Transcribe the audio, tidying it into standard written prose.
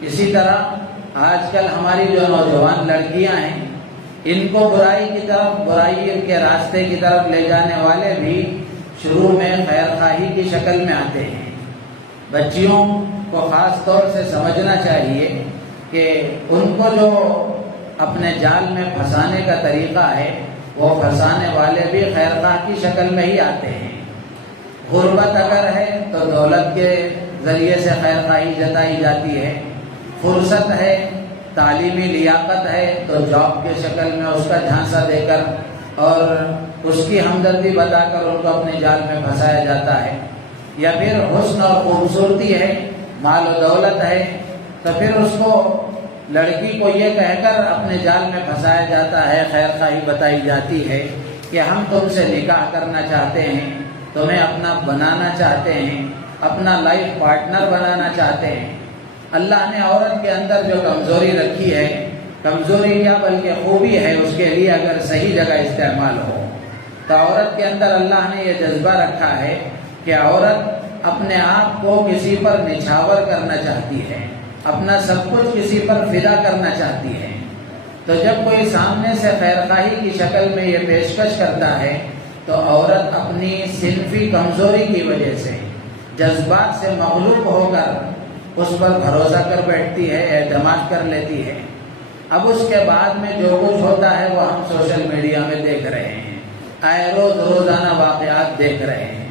اسی طرح آج کل ہماری جو نوجوان لڑکیاں ہیں، ان کو برائی کی طرف، برائی کے راستے کی طرف لے جانے والے بھی شروع میں خیر خواہی کی شکل میں آتے ہیں۔ بچیوں کو خاص طور سے سمجھنا چاہیے کہ ان کو جو اپنے جال میں پھنسانے کا طریقہ ہے، وہ پھنسانے والے بھی خیر خواہ کی شکل میں ہی آتے ہیں۔ غربت اگر ہے تو دولت کے ذریعے سے خیر خواہی جتائی جاتی ہے، فرصت ہے، تعلیمی لیاقت ہے تو جاب کے شکل میں اس کا جھانسا دے کر اور اس کی ہمدردی بتا کر ان کو اپنے جال میں پھنسایا جاتا ہے، یا پھر حسن اور خوبصورتی ہے، مال و دولت ہے تو پھر اس کو لڑکی کو یہ کہہ کر اپنے جال میں پھنسایا جاتا ہے، خیر خواہی بتائی جاتی ہے کہ ہم تم سے نکاح کرنا چاہتے ہیں، تمہیں اپنا بنانا چاہتے ہیں، اپنا لائف پارٹنر بنانا چاہتے ہیں۔ اللہ نے عورت کے اندر جو کمزوری رکھی ہے، کمزوری کیا بلکہ خوبی ہے، اس کے لیے اگر صحیح جگہ استعمال ہو تو عورت کے اندر اللہ نے یہ جذبہ رکھا ہے کہ عورت اپنے آپ کو کسی پر نچھاور کرنا چاہتی ہے، اپنا سب کچھ کسی پر فدا کرنا چاہتی ہے۔ تو جب کوئی سامنے سے خیر خواہی کی شکل میں یہ پیشکش کرتا ہے تو عورت اپنی صنفی کمزوری کی وجہ سے جذبات سے مغلوب ہو کر اس پر بھروسہ کر بیٹھتی ہے، اعتماد کر لیتی ہے۔ اب اس کے بعد میں جو کچھ ہوتا ہے وہ ہم سوشل میڈیا میں دیکھ رہے ہیں، آئے روز روزانہ واقعات دیکھ رہے ہیں۔